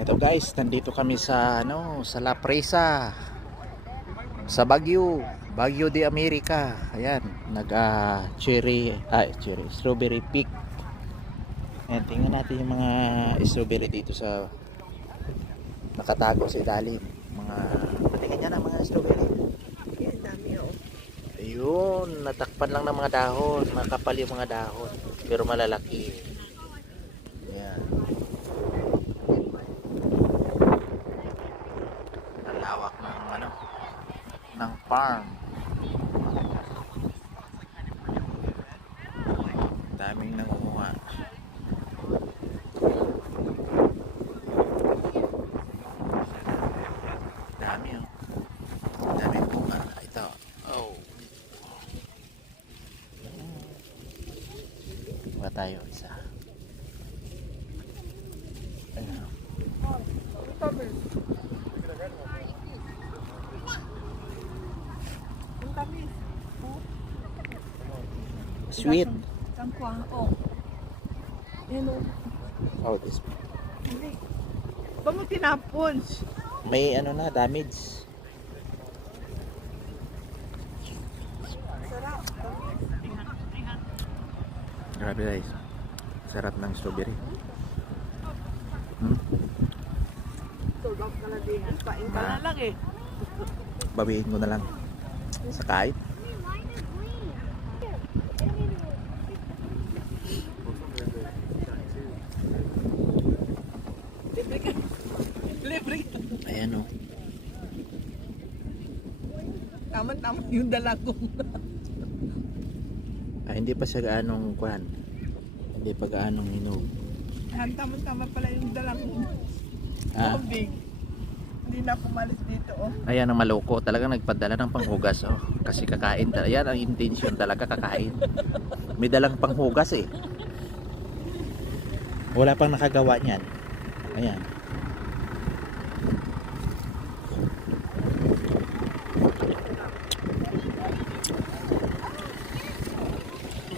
Ito guys, nandito kami sa sa La Presa, sa Baguio, Baguio de America. Ayan, cherry, strawberry peak. Ayan, tingnan natin yung mga strawberry dito sa nakatago sa ilalim. Mga patingin niya na mga strawberry. Yan, dami oh. Ayun, natakpan lang ng mga dahon, makapal yung mga dahon, pero malalaki. Ayan. Ang lawak ng farm. Daming nangunguha. Dami oh. Daming bunga. Ito. Oh. Ba tayo isa. Ano? Ang tamis. Sweet. Tangkwang oh. Yan oh. Oh, this. Hindi. Ba mo tinapon? May damage. Sarap. Grabe guys. Sarap ng strawberry. Tulog ka na din. Pain ka na lang eh. Babihin mo na lang sa kahit. Libre ka. Libre ka. Ayan oh. Tama-tama yung dala ko. Hindi pa siya gaanong kuhan. Hindi pa gaanong hinog. Tama-tama pala yung dala ko. Ah. Oh, big. Hindi na pumalis dito oh. Ayan ang maloko. Talagang nagpadala ng panghugas oh. Kasi kakain talaga. Ayan ang intention talaga, kakain. May dalang panghugas eh. Wala pang nakagawa niyan. Ayan.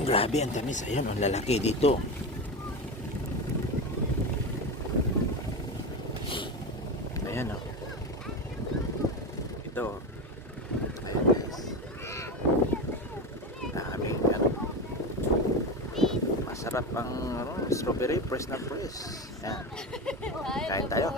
Grabe ang tamis. Ayan ang lalaki dito. Ayan oh. Ito. Ayan guys. Masarap ang strawberry, fresh na fresh. Ayan. Kain tayo.